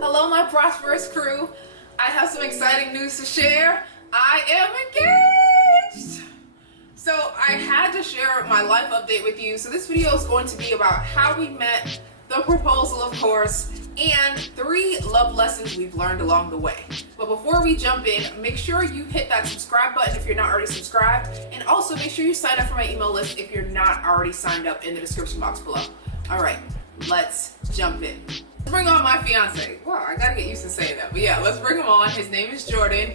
Hello, my prosperous crew. I have some exciting news to share. I am engaged! So I had to share my life update with you. So this video is going to be about how we met, the proposal of course, and 3 love lessons we've learned along the way. But before we jump in, make sure you hit that subscribe button if you're not already subscribed, and also make sure you sign up for my email list if you're not already signed up in the description box below. All right, let's jump in. Let's bring on my fiance. Wow, I gotta get used to saying that. But yeah, let's bring him on. His name is Jordan.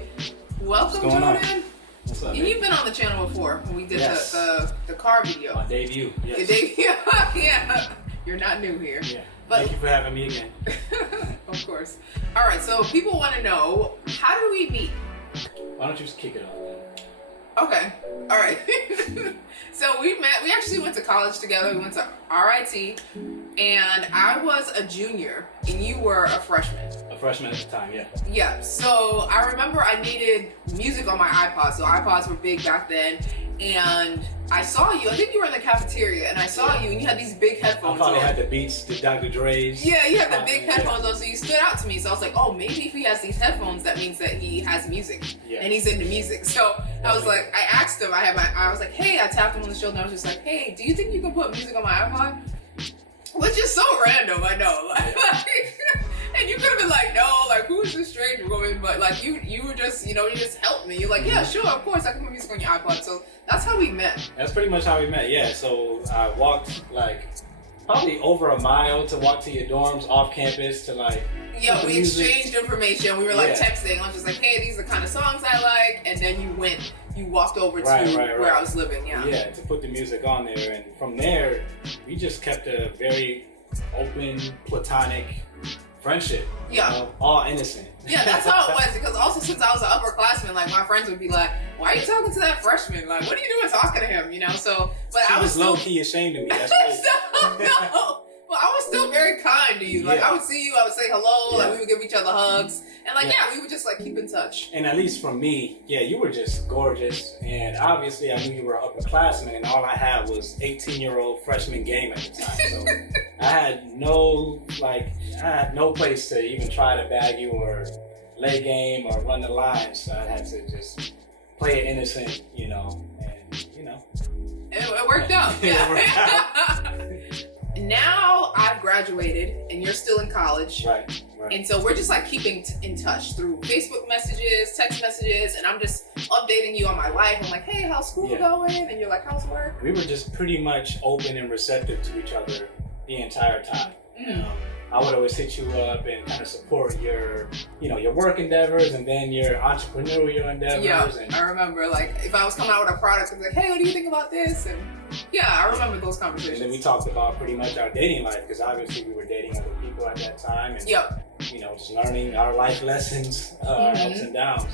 Welcome, Jordan. What's up, You've been on the channel before when we did the car video. My debut. Yes. Your debut. Yeah. You're not new here. Yeah. But, thank you for having me again. Of course. All right. So people want to know, how did we meet? Why don't you just kick it off then? Okay. All right. So we met. We actually went to college together. We went to RIT, and I was a junior, and you were a freshman. A freshman at the time, yeah. Yeah. So I remember I needed music on my iPod. So iPods were big back then, and I saw you. I think you were in the cafeteria, and I saw you, and you had these big headphones I probably on. had the Beats, the Dr. Dre's. Yeah, you had the big headphones on, so you stood out to me. So I was like, oh, maybe if he has these headphones, that means that he has music, and he's into music. So I was like, I asked him. I was like, hey, I tapped him on the shoulder, and I was just like, hey, do you think you can put music on my iPod? Which is so random, I know. Like, and you could have been like, no, like, who is this strange woman? But like, you were just, you just helped me. You're like, yeah, sure, of course, I can put music on your iPod. So that's how we met. That's pretty much how we met, yeah. So I walked like probably over a mile to walk to your dorms off campus to like. Yeah, we exchanged information. We were like texting. I was just like, hey, these are the kind of songs I like. And then you walked over to where I was living, yeah. Yeah, to put the music on there. And from there, we just kept a very open, platonic friendship. Yeah. All innocent. Yeah, that's how it was. Because also since I was an upperclassman, like my friends would be like, why are you talking to that freshman? Like, what are you doing talking to him? So, but she I was low key ashamed of me. That's crazy. No. Well, I was still very kind to you. Like, I would see you, I would say hello, like we would give each other hugs. And like, we would just like keep in touch. And at least from me, you were just gorgeous. And obviously I knew you were an upperclassman, and all I had was 18-year-old freshman game at the time. So I had no place to even try to bag you or lay game or run the line. So I had to just play it innocent, and It worked out. Yeah. It worked out. Now I've graduated and you're still in college. Right. And so we're just like keeping in touch through Facebook messages, text messages, and I'm just updating you on my life. I'm like, hey, how's school going? And you're like, how's work? We were just pretty much open and receptive to each other the entire time. I would always hit you up and kind of support your work endeavors and then your entrepreneurial endeavors. Yeah, and I remember like if I was coming out with a product, I'd be like, hey, what do you think about this? And yeah, I remember those conversations. And then we talked about pretty much our dating life, because obviously we were dating other people at that time, and just learning our life lessons, our ups and downs.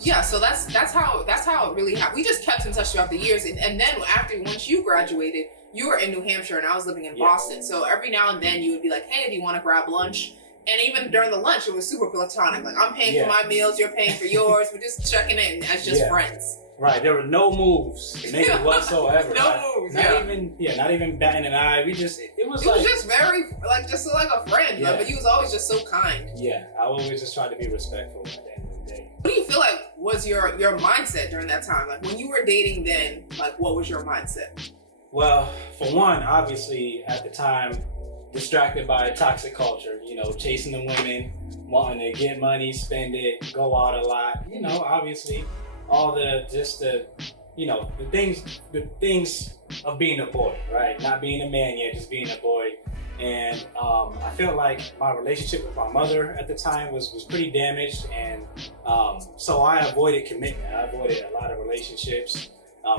Yeah, so that's how it really happened. We just kept in touch throughout the years, and then once you graduated, you were in New Hampshire and I was living in Boston. So every now and then you would be like, hey, do you want to grab lunch? And even during the lunch, it was super platonic. Like, I'm paying for my meals, you're paying for yours. We're just checking in as just friends. Right, there were no moves made whatsoever. Moves. Not even batting an eye. It was just very like a friend. Yeah. But he was always just so kind. Yeah, I always just tried to be respectful at the end of the day. What do you feel like was your mindset during that time? Like when you were dating then, like what was your mindset? Well, for one, obviously at the time, distracted by toxic culture, chasing the women, wanting to get money, spend it, go out a lot, obviously all the things of being a boy, right? Not being a man yet, just being a boy. And I felt like my relationship with my mother at the time was pretty damaged, and so I avoided commitment. I avoided a lot of relationships.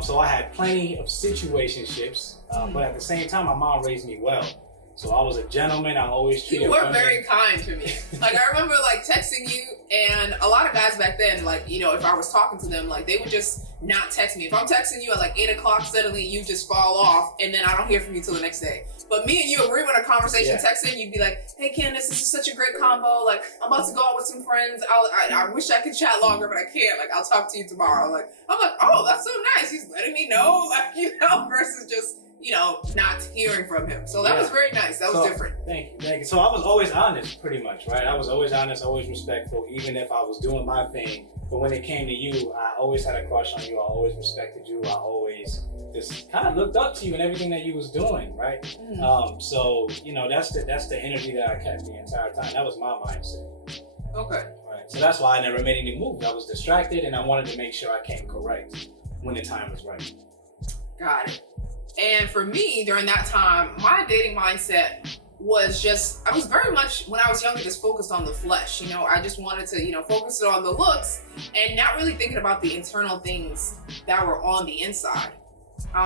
So I had plenty of situationships, but at the same time, my mom raised me well. So I was a gentleman. I always treated You were women. very kind to me. Like I remember like texting you, and a lot of guys back then, like, if I was talking to them, like they would just not text me. If I'm texting you at like 8 o'clock, suddenly you just fall off, and then I don't hear from you till the next day. But me and you agree on a conversation texting, you'd be like, hey Candice, this is such a great combo. Like I'm about to go out with some friends. I wish I could chat longer, but I can't. Like I'll talk to you tomorrow. Like I'm like, oh, that's so nice. He's letting me know, like, versus just not hearing from him. So that was very nice. That was different. Thank you. So I was always honest, pretty much, right? I was always honest, always respectful, even if I was doing my thing. But when it came to you, I always had a crush on you. I always respected you. I always just kind of looked up to you and everything that you was doing, right? So that's the energy that I kept the entire time. That was my mindset. Okay. Right. So that's why I never made any moves. I was distracted, and I wanted to make sure I came correct when the time was right. Got it. And for me, during that time, my dating mindset was I was very much, when I was younger, just focused on the flesh. I just wanted to, focus on the looks and not really thinking about the internal things that were on the inside.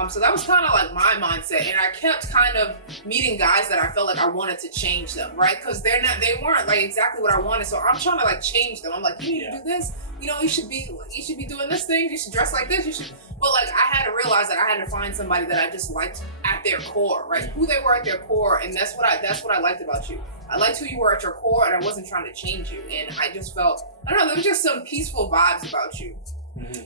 So that was kind of like my mindset. And I kept kind of meeting guys that I felt like I wanted to change them, right? Because they weren't like exactly what I wanted. So I'm trying to like change them. I'm like, you need to do this. You should be doing this thing. You should dress like this. But like, I had to realize that I had to find somebody that I just liked at their core, right? Who they were at their core. And that's what I liked about you. I liked who you were at your core, and I wasn't trying to change you. And I just felt, I don't know, there was just some peaceful vibes about you.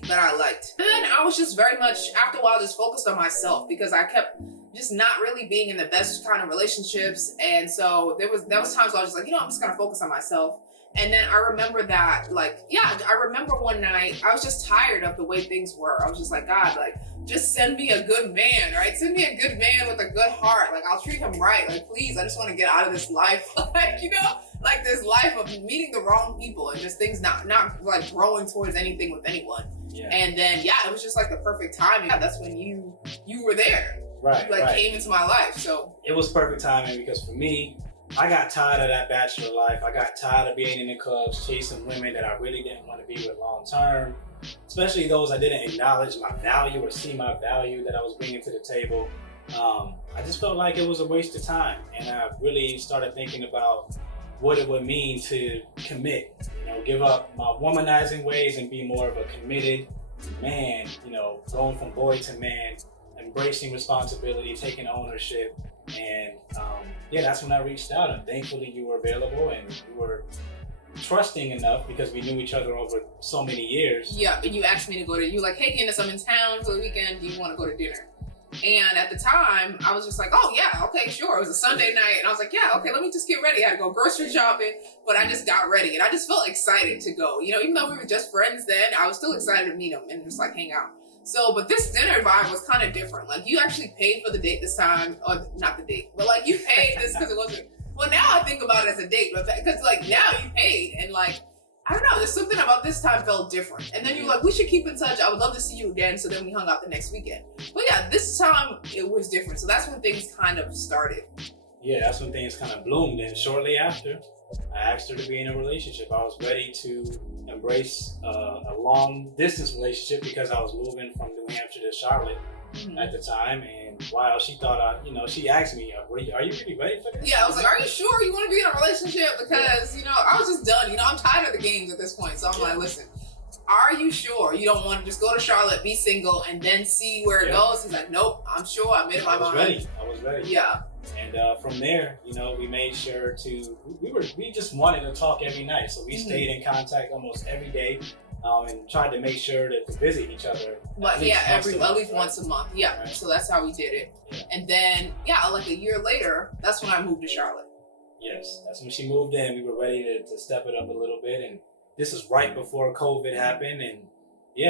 That I liked. And then I was just very much, after a while, just focused on myself because I kept just not really being in the best kind of relationships. And so there was times where I was just like, I'm just gonna focus on myself. And then I remember that, I remember one night, I was just tired of the way things were. I was just like, God, just send me a good man, right? Send me a good man with a good heart. I'll treat him right. Please, I just want to get out of this life. This life of meeting the wrong people and just things not growing towards anything with anyone. Yeah. And then, it was just the perfect timing. That's when you were there. Right. You came into my life. So it was perfect timing because for me, I got tired of that bachelor life. I got tired of being in the clubs, chasing women that I really didn't want to be with long term, especially those I didn't acknowledge my value or see my value that I was bringing to the table. I just felt like it was a waste of time, and I really started thinking about what it would mean to commit, give up my womanizing ways and be more of a committed man, going from boy to man, embracing responsibility, taking ownership. And that's when I reached out, and thankfully you were available and you were trusting enough because we knew each other over so many years. Yeah, and you asked me to go you were like, hey Candice, I'm in town for the weekend, do you want to go to dinner? And at the time, I was just like, oh yeah, okay, sure. It was a Sunday night, and I was like, yeah, okay, let me just get ready. I had to go grocery shopping, but I just got ready, and I just felt excited to go. Even though we were just friends then, I was still excited to meet him and just hang out. So, but this dinner vibe was kind of different. You actually paid for the date this time, or not the date, but you paid this because it wasn't. Well, now I think about it as a date, but because now you paid, and I don't know, there's something about this time felt different. And then you're like, we should keep in touch. I would love to see you again. So then we hung out the next weekend. But this time it was different. So that's when things kind of started. Yeah, that's when things kind of bloomed. And shortly after, I asked her to be in a relationship. I was ready to embrace a long distance relationship because I was moving from New Hampshire to Charlotte at the time. And while she thought, she asked me, are you really ready for this? Yeah, I was like, are you sure you want to be in a relationship? Because, I was just done. I'm tired of the games at this point. So I'm like, listen, are you sure you don't want to just go to Charlotte, be single, and then see where it goes? He's like, nope, I'm sure. I made up my mind. I was ready. Yeah. And from there, we made sure we just wanted to talk every night. So we stayed in contact almost every day. And tried to make sure to visit each other. But at least once a month. Yeah. Right. So that's how we did it. Yeah. And then, a year later, that's when I moved to Charlotte. Yes. That's when she moved in. We were ready to step it up a little bit. And this is right before COVID happened. And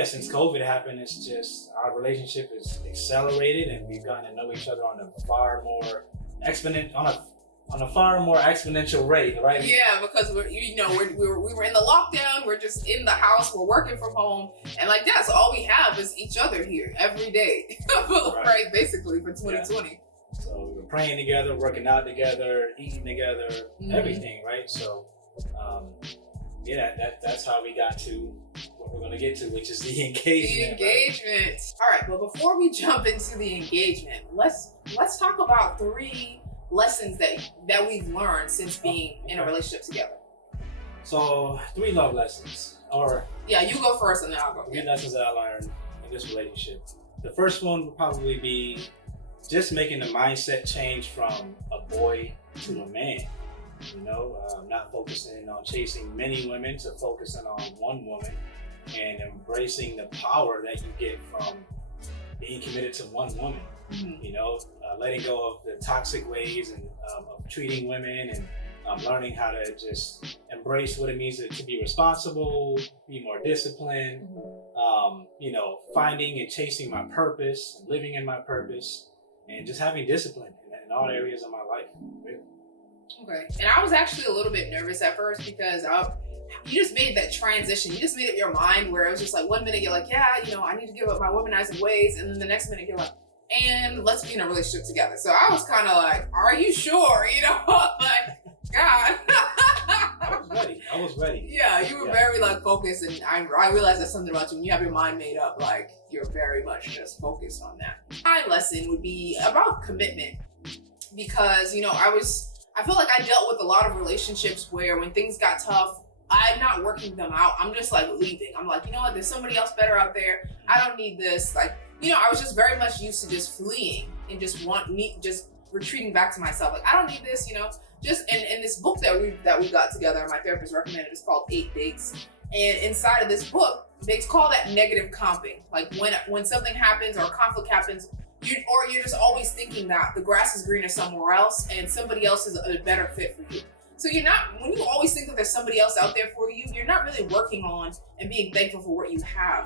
since COVID happened, it's just our relationship is accelerated, and we've gotten to know each other on a far more exponential rate, right? Yeah, because we were in the lockdown. We're just in the house. We're working from home, and so all we have is each other here every day, right? Basically for 2020. Yeah. So we were praying together, working out together, eating together, everything, right? So, that's how we got to what we're going to get to, which is the engagement. The engagement. Right? All right, but before we jump into the engagement, let's talk about 3 lessons that we've learned since being in a relationship together. So 3 love lessons, you go first and then I'll go. 3 lessons that I learned in this relationship. The first one would probably be just making the mindset change from a boy to a man. Not focusing on chasing many women to focusing on one woman, and embracing the power that you get from being committed to one woman. letting go of the toxic ways and of treating women, and learning how to just embrace what it means to be responsible, be more disciplined, finding and chasing my purpose, living in my purpose, and just having discipline in all areas of my life. Really. Okay. And I was actually a little bit nervous at first because you just made that transition. You just made up your mind where it was just like 1 minute you're like, yeah, I need to give up my womanizing ways. And then the next minute you're like, and let's be in a relationship together. So I was kind of like, are you sure? Like, God. I was ready. Yeah, you were very focused, and I realized that's something about you. When you have your mind made up, you're very much just focused on that. My lesson would be about commitment, because I feel like I dealt with a lot of relationships where when things got tough, I'm not working them out. I'm just leaving. I'm like, you know what? There's somebody else better out there. I don't need this. I was just very much used to just fleeing and just retreating back to myself. I don't need this, Just in this book that we got together, my therapist recommended, it's called 8 Dates. And inside of this book, they call that negative comping. When something happens or conflict happens, you're just always thinking that the grass is greener somewhere else and somebody else is a better fit for you. So when you always think that there's somebody else out there for you, you're not really working on and being thankful for what you have.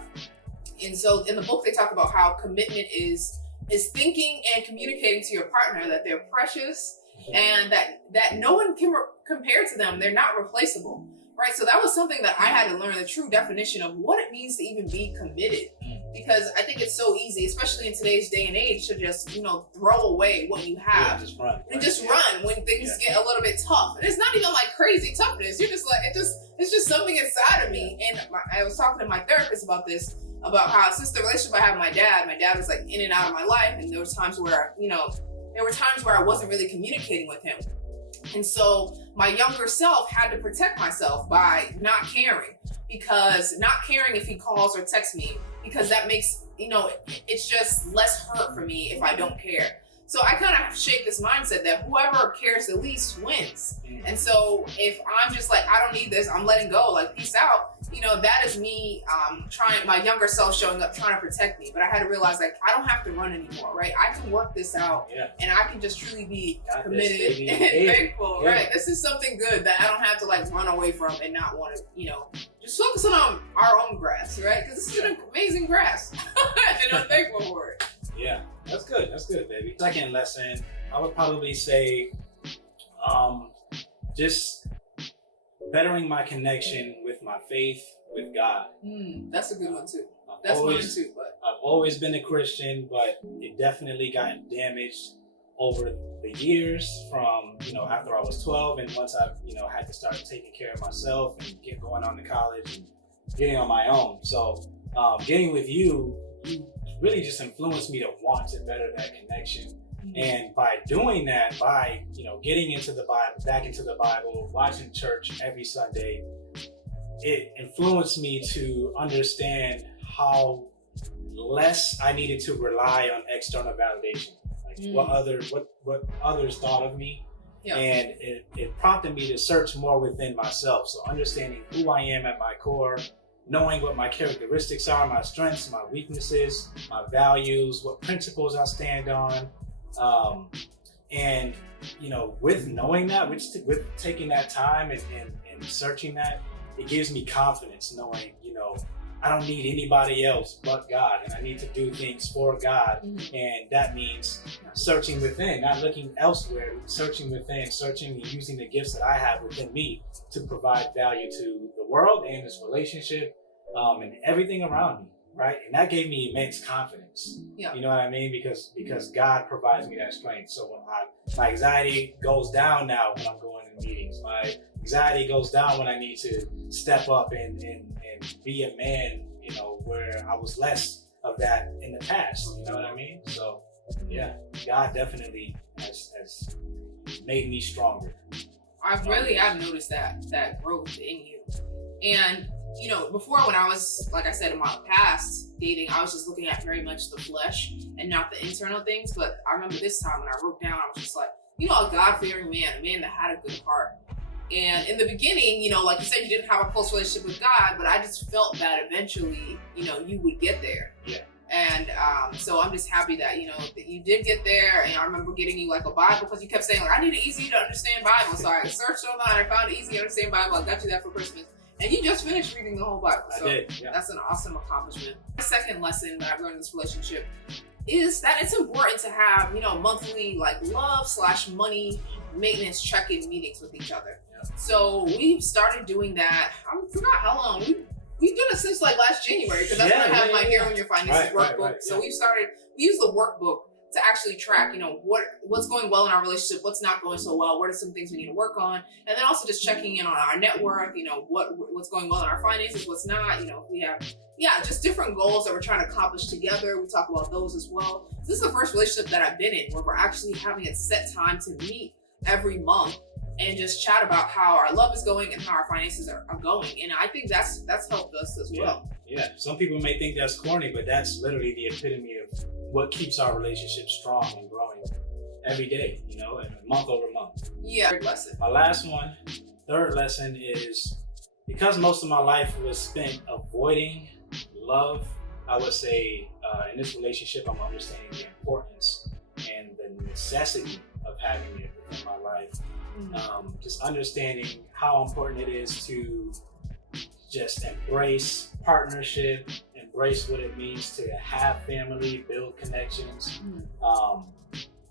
And so in the book, they talk about how commitment is thinking and communicating to your partner that they're precious and that no one can compare to them. They're not replaceable, right? So that was something that I had to learn, the true definition of what it means to even be committed. Because I think it's so easy, especially in today's day and age, to just, throw away what you have. Yeah, just run. And just run when things get a little bit tough. And it's not even crazy toughness. You're just it's just something inside of me. And I was talking to my therapist about this, about how since the relationship I had with my dad was in and out of my life. And there were times where, I wasn't really communicating with him. And so my younger self had to protect myself by not caring, because not caring if he calls or texts me, because that makes, it's just less hurt for me if I don't care. So I kind of shake this mindset that whoever cares the least wins. And so if I'm just I don't need this, I'm letting go, peace out, that is me my younger self showing up, trying to protect me. But I had to realize, I don't have to run anymore, right? I can work this out, and I can just truly be committed and thankful, right? This is something good that I don't have to run away from and not want to, just focus on our own grass, right? Because this is an amazing grass, and I'm thankful for it. Yeah, that's good. That's good, baby. Second lesson, I would probably say, just bettering my connection with my faith with God. That's a good one too. That's mine too. But I've always been a Christian, but it definitely got damaged over the years from, after I was 12, and once I, had to start taking care of myself and going on to college and getting on my own. So getting with you really just influenced me to want to better that connection. And by doing that, by getting into the Bible, back into the Bible, watching church every Sunday, it influenced me to understand how less I needed to rely on external validation, what others thought of me. And it prompted me to search more within myself. So understanding who I am at my core, knowing what my characteristics are, my strengths, my weaknesses, my values, what principles I stand on. And with knowing that, with taking that time and searching that, it gives me confidence knowing, I don't need anybody else but God, and I need to do things for God. And that means searching within, not looking elsewhere, searching within, searching and using the gifts that I have within me to provide value to the world and this relationship, and everything around me. Right. And that gave me immense confidence. You know what I mean? Because God provides me that strength. So when my anxiety goes down now when I'm going to meetings, my anxiety goes down when I need to step up and be a man, where I was less of that in the past. You know what I mean? So yeah, God definitely has made me stronger. I've noticed that growth in you. And before, when I was, like I said, in my past dating, I was just looking at very much the flesh and not the internal things. But I remember this time when I wrote down, I was just a God-fearing man, a man that had a good heart. And in the beginning, like you said, you didn't have a close relationship with God, but I just felt that eventually, you would get there. And so I'm just happy that, you know, that you did get there. And I remember getting you like a Bible because you kept saying, like, I need an easy to understand Bible. So I searched online, I found an easy to understand Bible. I got you that for Christmas. And you just finished reading the whole Bible. So I did, yeah. That's an awesome accomplishment. The second lesson that I've learned in this relationship is that it's important to have, you know, monthly like love/money maintenance check-in meetings with each other. Yeah. So we've started doing that. I forgot how long. We've done it since like last January because that's when I have my Hero in Your Finances workbook. So we use the workbook to actually track, you know, what's going well in our relationship, what's not going so well, what are some things we need to work on, and then also just checking in on our net worth, you know, what's going well in our finances, what's not, you know, we have, just different goals that we're trying to accomplish together. We talk about those as well. So this is the first relationship that I've been in where we're actually having a set time to meet every month and just chat about how our love is going and how our finances are going. And I think that's helped us as well. Yeah, some people may think that's corny, but that's literally the epitome of what keeps our relationship strong and growing every day, you know, and month over month. Yeah. Third lesson. My last one, third lesson is because most of my life was spent avoiding love, I would say in this relationship, I'm understanding the importance and the necessity of having it within my life. Just understanding how important it is to just embrace partnership, embrace what it means to have family, build connections,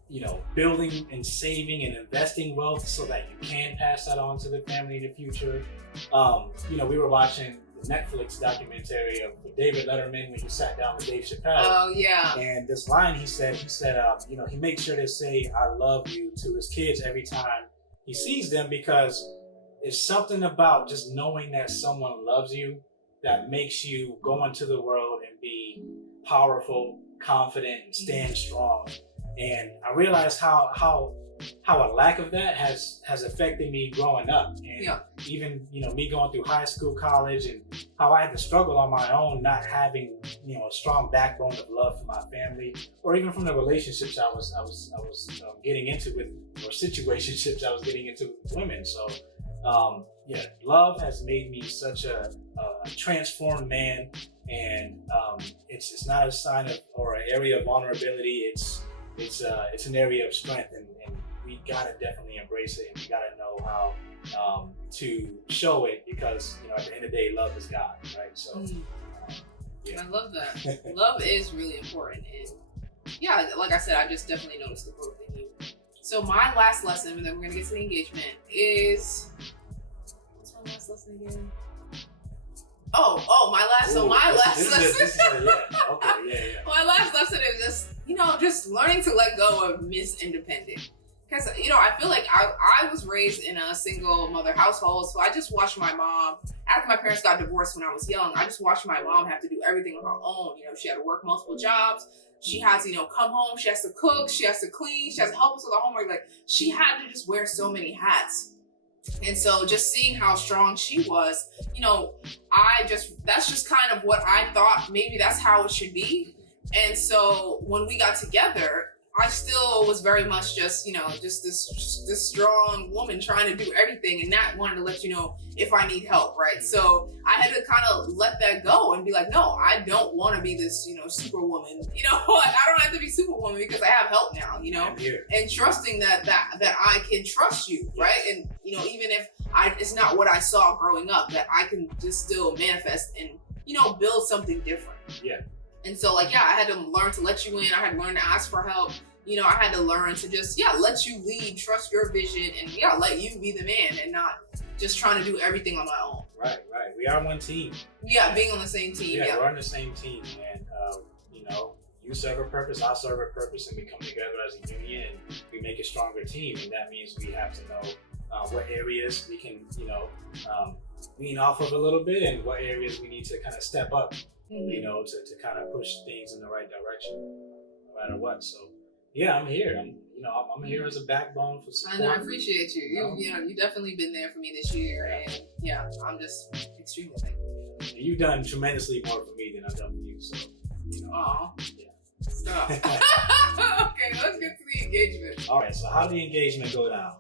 you know, building and saving and investing wealth so that you can pass that on to the family in the future. You know, we were watching the Netflix documentary of David Letterman when he sat down with Dave Chappelle. Oh, yeah. And this line he said, you know, he makes sure to say, I love you to his kids every time he sees them because it's something about just knowing that someone loves you that makes you go into the world and be powerful, confident, and stand strong. And I realized how a lack of that has affected me growing up. And even, you know, me going through high school, college, and how I had to struggle on my own, not having, you know, a strong backbone of love for my family, or even from the relationships I was getting into with, or situationships I was getting into with women. So, love has made me such a transformed man, and it's not a sign of or an area of vulnerability. It's an area of strength, and we gotta definitely embrace it, and we gotta know how to show it because, you know, at the end of the day, love is God, right? So, I love that. Love is really important, and like I said, I just definitely noticed the growth in you. So my last lesson, and then we're gonna get to the engagement, is what's my last lesson again? My last lesson is just, you know, just learning to let go of Miss Independent. Because, you know, I feel like I was raised in a single mother household, so I just watched my mom, after my parents got divorced when I was young, I just watched my mom have to do everything on her own. You know, she had to work multiple jobs. She had to, you know, come home, she has to cook, she has to clean, she has to help us with our homework. Like, she had to just wear so many hats. And so just seeing how strong she was, you know, that's just kind of what I thought maybe that's how it should be. And so when we got together, I still was very much just, you know, just this strong woman trying to do everything and not wanting to let you know if I need help, right? So I had to kind of let that go and be like, no, I don't want to be this, you know, superwoman. You know, I don't have to be superwoman because I have help now, you know, and trusting that I can trust you, right? And, you know, even if it's not what I saw growing up, that I can just still manifest and, you know, build something different. Yeah. And so, like, I had to learn to let you in. I had to learn to ask for help. You know, I had to learn to just, let you lead, trust your vision, and let you be the man and not just trying to do everything on my own. Right. We are one team. Yeah, being on the same team. Yeah, we're on the same team. And, you know, you serve a purpose, I serve a purpose, and we come together as a union and we make a stronger team. And that means we have to know what areas we can, you know, lean off of a little bit and what areas we need to kind of step up. You know, to kind of push things in the right direction, no matter what. So, I'm here. I'm here as a backbone for support. I know, I appreciate you. You've definitely been there for me this year, and I'm just extremely thankful. And you've done tremendously more for me than I've done for you. So, Aw. Stop. Okay, let's get to the engagement. All right, so how did the engagement go down?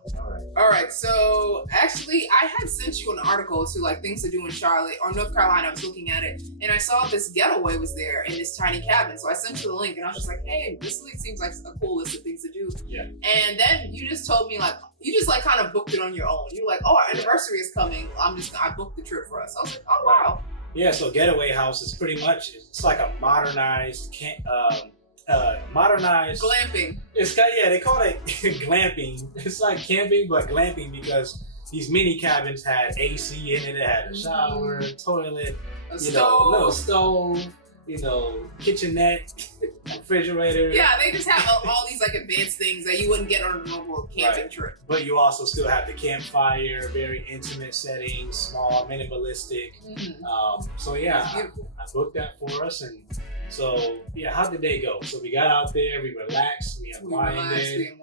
All right, so actually, I had sent you an article to like things to do in Charlotte or North Carolina. I was looking at it, and I saw this getaway was there in this tiny cabin. So I sent you the link, and I was just like, "Hey, this link seems like a cool list of things to do." Yeah. And then you just told me like you just like kind of booked it on your own. You're like, "Oh, our anniversary is coming. I booked the trip for us." I was like, "Oh wow." Yeah, so Getaway House is pretty much it's like a modernized modernized glamping. It's got they call it glamping. It's like camping but glamping because these mini cabins had AC in it. It had a shower, toilet, a little stove, kitchenette, refrigerator. Yeah, they just have all these like advanced things that you wouldn't get on a normal camping trip. But you also still have the campfire, very intimate setting, small, minimalistic. So yeah, I booked that for us, and so yeah, how did they go? So we got out there, we relaxed, we unwinded.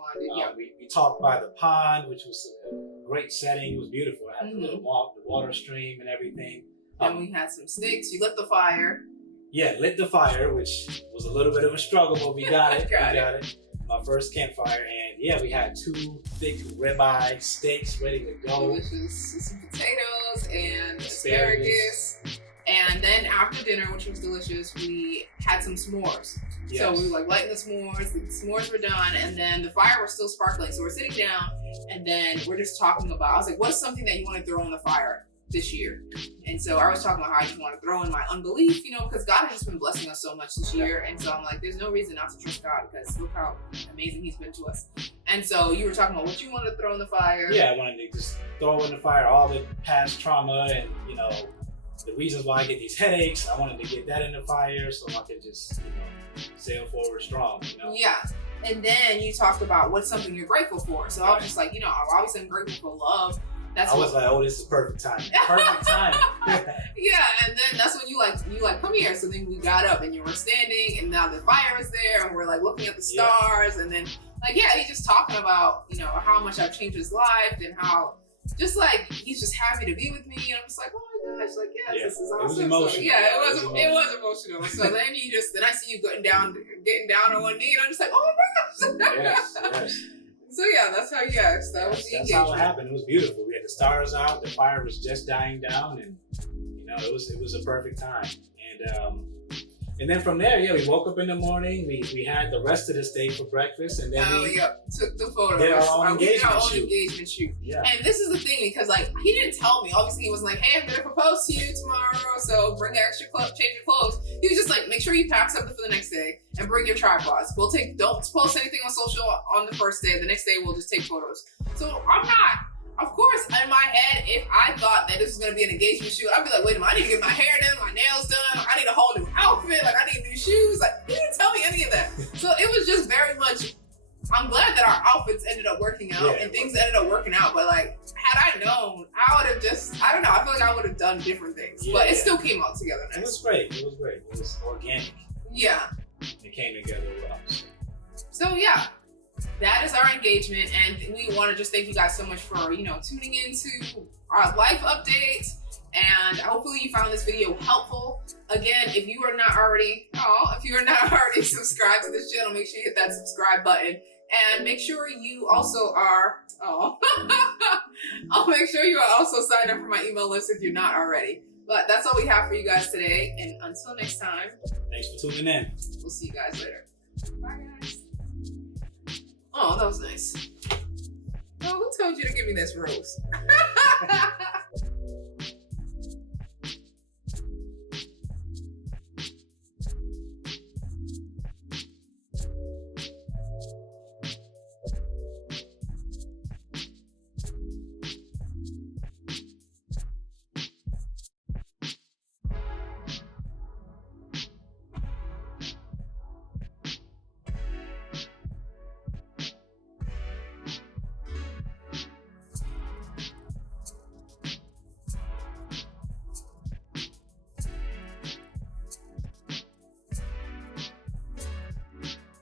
We talked by the pond, which was a great setting. It was beautiful. It had the water stream and everything. And we had some sticks. You lit the fire. Yeah, lit the fire, which was a little bit of a struggle, but we got it. got it. My first campfire, and yeah, we had 2 thick ribeye steaks ready to go. Delicious. Some potatoes and asparagus. And then after dinner, which was delicious, we had some s'mores. Yes. So we were like lighting the s'mores were done, and then the fire was still sparkling. So we're sitting down, and then we're just talking about, I was like, what's something that you want to throw in the fire this year? And so I was talking about how I just want to throw in my unbelief, because God has just been blessing us so much this year. And so I'm like, there's no reason not to trust God because look how amazing he's been to us. And so you were talking about what you wanted to throw in the fire. Yeah, I wanted to just throw in the fire all the past trauma and, the reasons why I get these headaches. I wanted to get that in the fire so I could just, sail forward strong, Yeah. And then you talked about what's something you're grateful for. So I was just like, obviously I'm grateful for love. I was like, oh, this is perfect time. Perfect time. Yeah, and then that's when you like, come here. So then we got up and you were standing, and now the fire is there, and we're like looking at the stars, and then he's just talking about, how much I've changed his life and how just like he's just happy to be with me, and I'm just like, oh my gosh, like this is awesome. It was emotional. So, it was emotional. So then then I see you getting down on one knee, and I'm just like, oh my gosh. Yes. So yeah, that's how that was the engagement. That's how it happened. It was beautiful. We had the stars out, the fire was just dying down, and it was a perfect time. And then from there, we woke up in the morning. We had the rest of the day for breakfast, and then took the photos. Did our own engagement shoot. Yeah. And this is the thing because he didn't tell me. Obviously, he wasn't like, "Hey, I'm gonna propose to you tomorrow, so bring extra clothes, change your clothes." He was just like, "Make sure you pack something for the next day and bring your tripods. Don't post anything on social on the first day. The next day we'll just take photos." So I'm not. Of course, in my head, if I thought that this was going to be an engagement shoot, I'd be like, wait a minute, I need to get my hair done, my nails done, I need a whole new outfit, I need new shoes. He didn't tell me any of that. So it was just very much, I'm glad that our outfits ended up working out and things ended up working out. But had I known, I would have just, I don't know, I feel like I would have done different things. But it still came out together nice. It was great. It was organic. Yeah. It came together well. So yeah. That is our engagement, and we want to just thank you guys so much for, tuning into our life updates, and hopefully you found this video helpful. Again, if you are not already subscribed to this channel, make sure you hit that subscribe button, and make sure you also are, I'll make sure you are also signed up for my email list if you're not already. But that's all we have for you guys today, and until next time. Thanks for tuning in. We'll see you guys later. Bye, guys. Oh, that was nice. Oh, who told you to give me this rose?